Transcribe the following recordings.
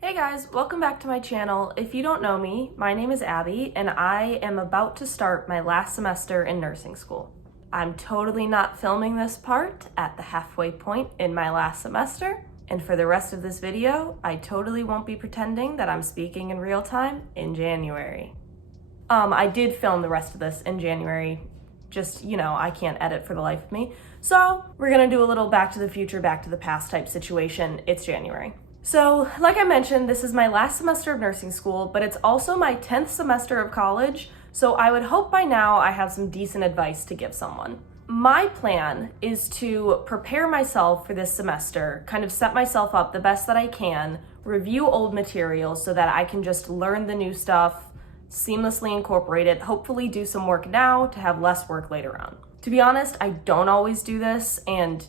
Hey guys, welcome back to my channel. If you don't know me, my name is Abby and I am about to start my last semester in nursing school. I'm totally not filming this part at the halfway point in my last semester, and for the rest of this video, I totally won't be pretending that I'm speaking in real time in January. I did film the rest of this in January, just, I can't edit for the life of me. So we're gonna do a little back to the future, back to the past type situation. It's January. So, like I mentioned, this is my last semester of nursing school, but it's also my 10th semester of college, so I would hope by now I have some decent advice to give someone. My plan is to prepare myself for this semester, kind of set myself up the best that I can, review old material so that I can just learn the new stuff, seamlessly incorporate it, hopefully do some work now to have less work later on. To be honest, I don't always do this, and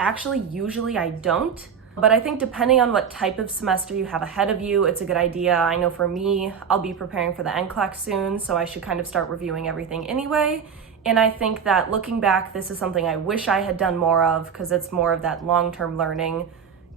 actually usually I don't. But I think depending on what type of semester you have ahead of you, it's a good idea. I know for me, I'll be preparing for the NCLEX soon, so I should kind of start reviewing everything anyway. And I think that looking back, this is something I wish I had done more of because it's more of that long-term learning,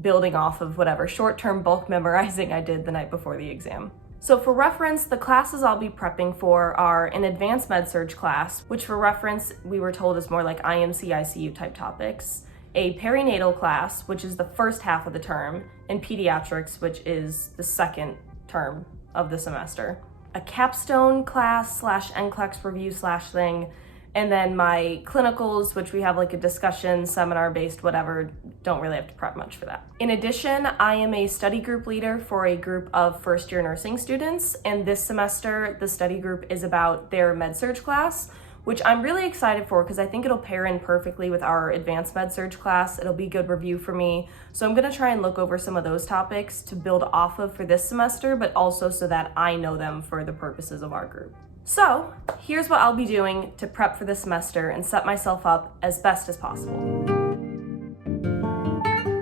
building off of whatever short-term bulk memorizing I did the night before the exam. So for reference, the classes I'll be prepping for are an advanced med-surg class, which for reference, we were told is more like IMC, ICU type topics, a perinatal class, which is the first half of the term, and pediatrics, which is the second term of the semester, a capstone class / NCLEX review / thing, and then my clinicals, which we have like a discussion, seminar-based, whatever, don't really have to prep much for that. In addition, I am a study group leader for a group of first-year nursing students, and this semester, the study group is about their med-surg class, which I'm really excited for because I think it'll pair in perfectly with our advanced med-surg class. It'll be good review for me. So I'm gonna try and look over some of those topics to build off of for this semester, but also so that I know them for the purposes of our group. So here's what I'll be doing to prep for this semester and set myself up as best as possible.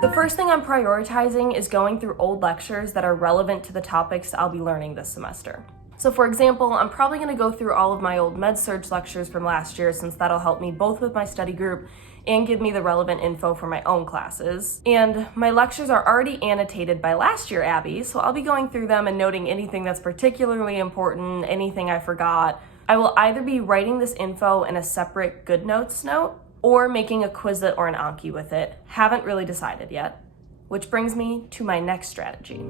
The first thing I'm prioritizing is going through old lectures that are relevant to the topics I'll be learning this semester. So for example, I'm probably going to go through all of my old med-surg lectures from last year since that'll help me both with my study group and give me the relevant info for my own classes. And my lectures are already annotated by last year Abby, so I'll be going through them and noting anything that's particularly important, anything I forgot. I will either be writing this info in a separate good notes note or making a Quizlet or an Anki with it. Haven't really decided yet, which brings me to my next strategy.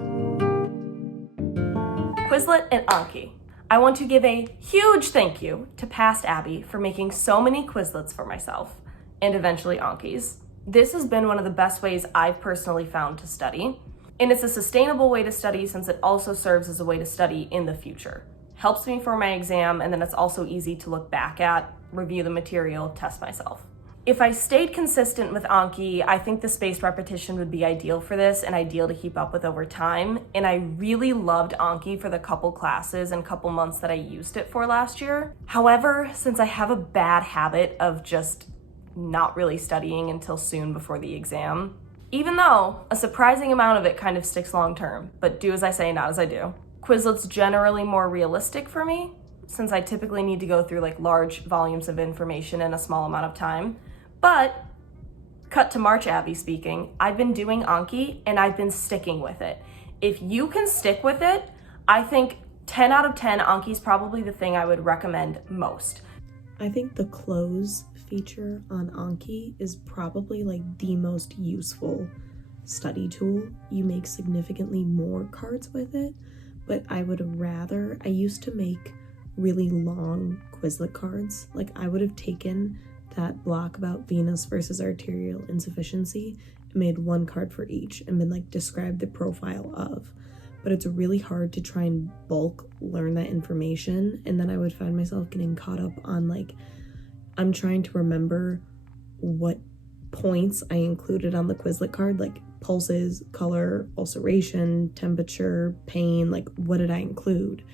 Quizlet and Anki. I want to give a huge thank you to past Abby for making so many Quizlets for myself, and eventually Ankis. This has been one of the best ways I've personally found to study, and it's a sustainable way to study since it also serves as a way to study in the future. Helps me for my exam, and then it's also easy to look back at, review the material, test myself. If I stayed consistent with Anki, I think the spaced repetition would be ideal for this and ideal to keep up with over time. And I really loved Anki for the couple classes and couple months that I used it for last year. However, since I have a bad habit of just not really studying until soon before the exam, even though a surprising amount of it kind of sticks long term, but do as I say, not as I do. Quizlet's generally more realistic for me since I typically need to go through like large volumes of information in a small amount of time. But, cut to March Abby speaking, I've been doing Anki and I've been sticking with it. If you can stick with it, I think 10 out of 10 Anki is probably the thing I would recommend most. I think the close feature on Anki is probably like the most useful study tool. You make significantly more cards with it, but I used to make really long Quizlet cards. Like I would have taken that block about venous versus arterial insufficiency and made one card for each and been like described the profile of. But it's really hard to try and bulk learn that information, and then I would find myself getting caught up on like I'm trying to remember what points I included on the Quizlet card, like pulses, color, ulceration, temperature, pain, like what did I include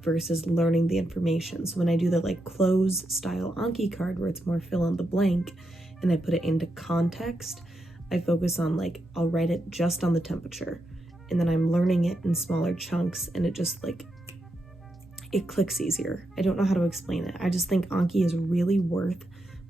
versus learning the information. So when I do the like close style Anki card where it's more fill in the blank and I put it into context, I focus on like I'll write it just on the temperature and then I'm learning it in smaller chunks and it just like it clicks easier. I don't know how to explain it. I just think Anki is really worth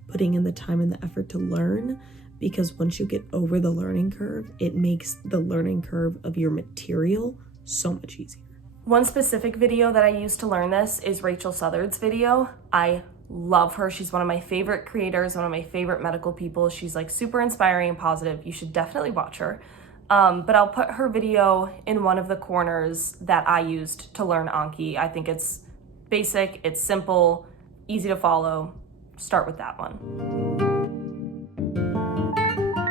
putting in the time and the effort to learn because once you get over the learning curve, it makes the learning curve of your material so much easier. One specific video that I used to learn this is Rachel Southard's video. I love her. She's one of my favorite creators, one of my favorite medical people. She's like super inspiring and positive. You should definitely watch her. But I'll put her video in one of the corners that I used to learn Anki. I think it's basic, it's simple, easy to follow. Start with that one.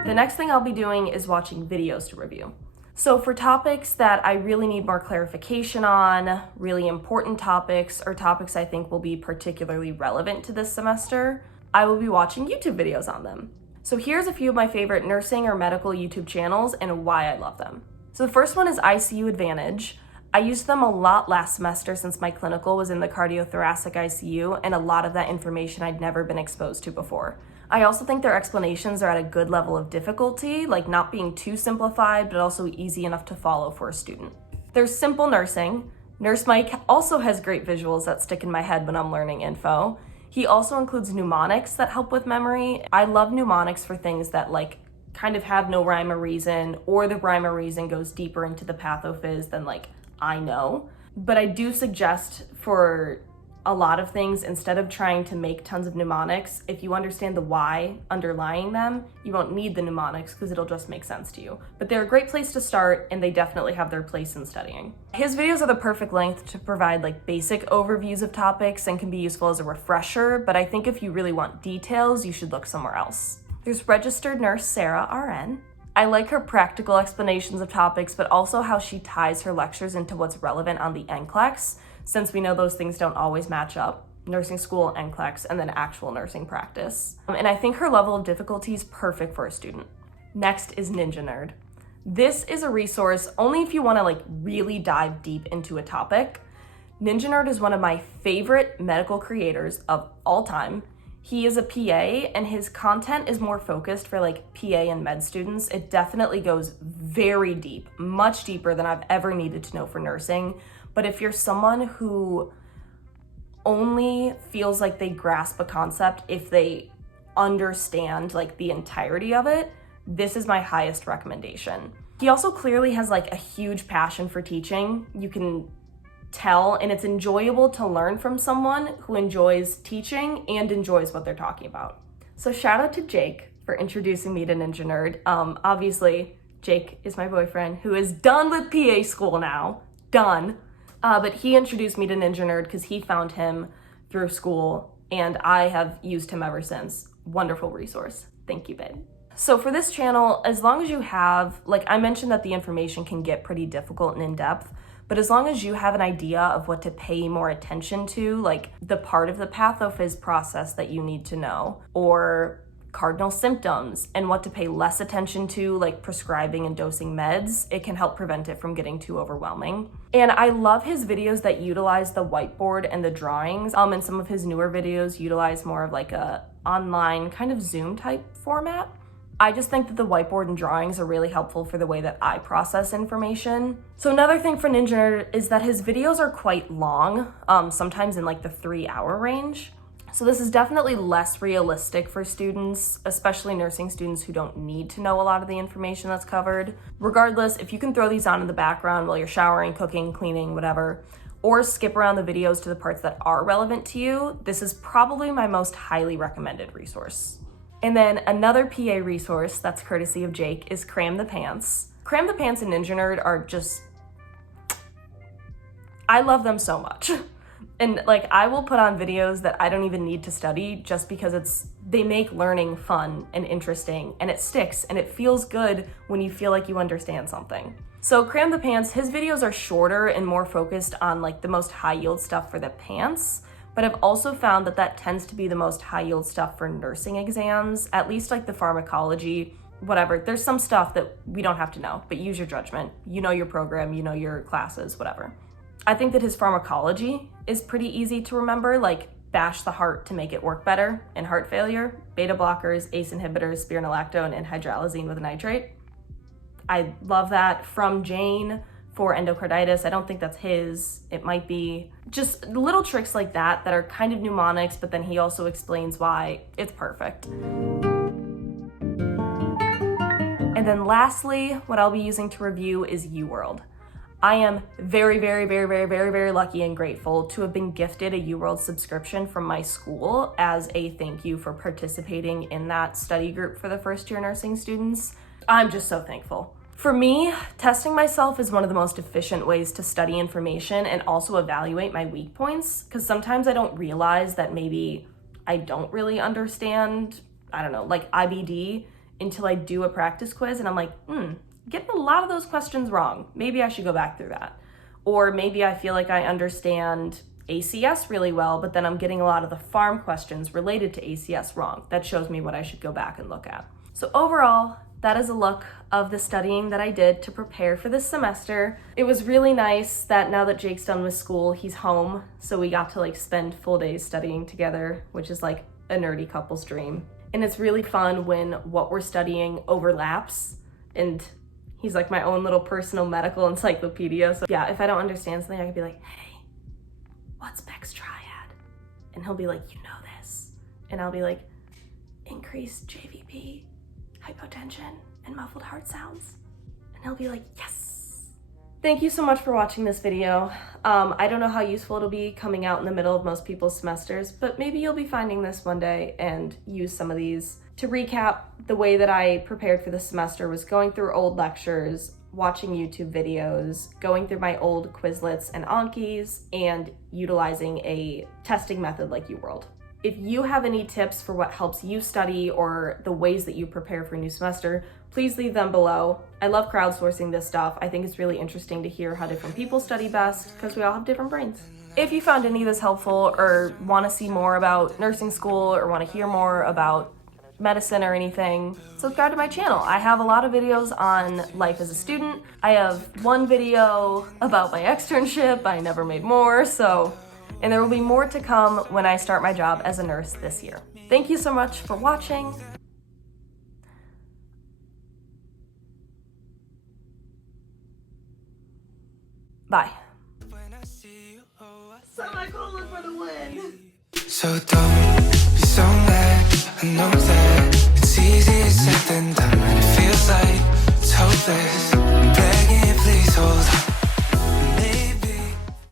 The next thing I'll be doing is watching videos to review. So for topics that I really need more clarification on, really important topics, or topics I think will be particularly relevant to this semester, I will be watching YouTube videos on them. So here's a few of my favorite nursing or medical YouTube channels and why I love them. So the first one is ICU Advantage. I used them a lot last semester since my clinical was in the cardiothoracic ICU, and a lot of that information I'd never been exposed to before. I also think their explanations are at a good level of difficulty, like not being too simplified, but also easy enough to follow for a student. There's Simple Nursing. Nurse Mike also has great visuals that stick in my head when I'm learning info. He also includes mnemonics that help with memory. I love mnemonics for things that like kind of have no rhyme or reason, or the rhyme or reason goes deeper into the pathophys than like I know. But I do suggest for a lot of things, instead of trying to make tons of mnemonics, if you understand the why underlying them, you won't need the mnemonics because it'll just make sense to you. But they're a great place to start, and they definitely have their place in studying. His videos are the perfect length to provide like basic overviews of topics and can be useful as a refresher, but I think if you really want details, you should look somewhere else. There's Registered Nurse Sarah RN. I like her practical explanations of topics, but also how she ties her lectures into what's relevant on the NCLEX, since we know those things don't always match up, nursing school, NCLEX, and then actual nursing practice. And I think her level of difficulty is perfect for a student. Next is Ninja Nerd. This is a resource only if you wanna like really dive deep into a topic. Ninja Nerd is one of my favorite medical creators of all time. He is a PA, and his content is more focused for like PA and med students. It definitely goes very deep, much deeper than I've ever needed to know for nursing. But if you're someone who only feels like they grasp a concept if they understand like the entirety of it, this is my highest recommendation. He also clearly has like a huge passion for teaching. You can tell, and it's enjoyable to learn from someone who enjoys teaching and enjoys what they're talking about. So shout out to Jake for introducing me to Ninja Nerd. Obviously, Jake is my boyfriend who is done with PA school now, done. But he introduced me to Ninja Nerd because he found him through school, and I have used him ever since. Wonderful resource. Thank you, babe. So for this channel, as long as you have, like I mentioned that the information can get pretty difficult and in-depth, but as long as you have an idea of what to pay more attention to, like the part of the pathophys process that you need to know, or cardinal symptoms, and what to pay less attention to, like prescribing and dosing meds, it can help prevent it from getting too overwhelming. And I love his videos that utilize the whiteboard and the drawings. And some of his newer videos utilize more of like a online kind of Zoom type format. I just think that the whiteboard and drawings are really helpful for the way that I process information. So another thing for Ninja Nerd is that his videos are quite long, sometimes in like the 3-hour range. So this is definitely less realistic for students, especially nursing students who don't need to know a lot of the information that's covered. Regardless, if you can throw these on in the background while you're showering, cooking, cleaning, whatever, or skip around the videos to the parts that are relevant to you, this is probably my most highly recommended resource. And then another PA resource that's courtesy of Jake is Cram the Pants. Cram the Pants and Ninja Nerd are just, I love them so much. And like I will put on videos that I don't even need to study just because they make learning fun and interesting, and it sticks and it feels good when you feel like you understand something. So Cram the Pants, his videos are shorter and more focused on like the most high yield stuff for the pants. But I've also found that that tends to be the most high yield stuff for nursing exams, at least like the pharmacology, whatever. There's some stuff that we don't have to know, but use your judgment. You know your program, you know your classes, whatever. I think that his pharmacology is pretty easy to remember, like bash the heart to make it work better in heart failure, beta blockers, ACE inhibitors, spironolactone, and hydralazine with nitrate. I love that. From Jane for endocarditis. I don't think that's his. It might be just little tricks like that that are kind of mnemonics, but then he also explains why. It's perfect. And then lastly, what I'll be using to review is UWorld. I am very, very, very, very, very, very lucky and grateful to have been gifted a UWorld subscription from my school as a thank you for participating in that study group for the first year nursing students. I'm just so thankful. For me, testing myself is one of the most efficient ways to study information and also evaluate my weak points, because sometimes I don't realize that maybe I don't really understand, I don't know, like IBD until I do a practice quiz and I'm like, getting a lot of those questions wrong. Maybe I should go back through that. Or maybe I feel like I understand ACS really well, but then I'm getting a lot of the pharm questions related to ACS wrong. That shows me what I should go back and look at. So overall, that is a look of the studying that I did to prepare for this semester. It was really nice that now that Jake's done with school, he's home. So we got to like spend full days studying together, which is like a nerdy couple's dream. And it's really fun when what we're studying overlaps, and he's like my own little personal medical encyclopedia. So yeah, if I don't understand something, I could be like, hey, what's Beck's triad? And he'll be like, you know this. And I'll be like, increased JVP, hypotension, and muffled heart sounds. And he'll be like, yes. Thank you so much for watching this video. I don't know how useful it'll be coming out in the middle of most people's semesters, but maybe you'll be finding this one day and use some of these. To recap, the way that I prepared for the semester was going through old lectures, watching YouTube videos, going through my old Quizlets and Ankis, and utilizing a testing method like UWorld. If you have any tips for what helps you study or the ways that you prepare for a new semester, please leave them below. I love crowdsourcing this stuff. I think it's really interesting to hear how different people study best because we all have different brains. If you found any of this helpful or want to see more about nursing school or want to hear more about medicine or anything, subscribe to my channel. I have a lot of videos on life as a student. I have one video about my externship. I never made more, and there will be more to come when I start my job as a nurse this year. Thank you so much for watching. Bye. Semicolon for the win. So don't be so mad, I know that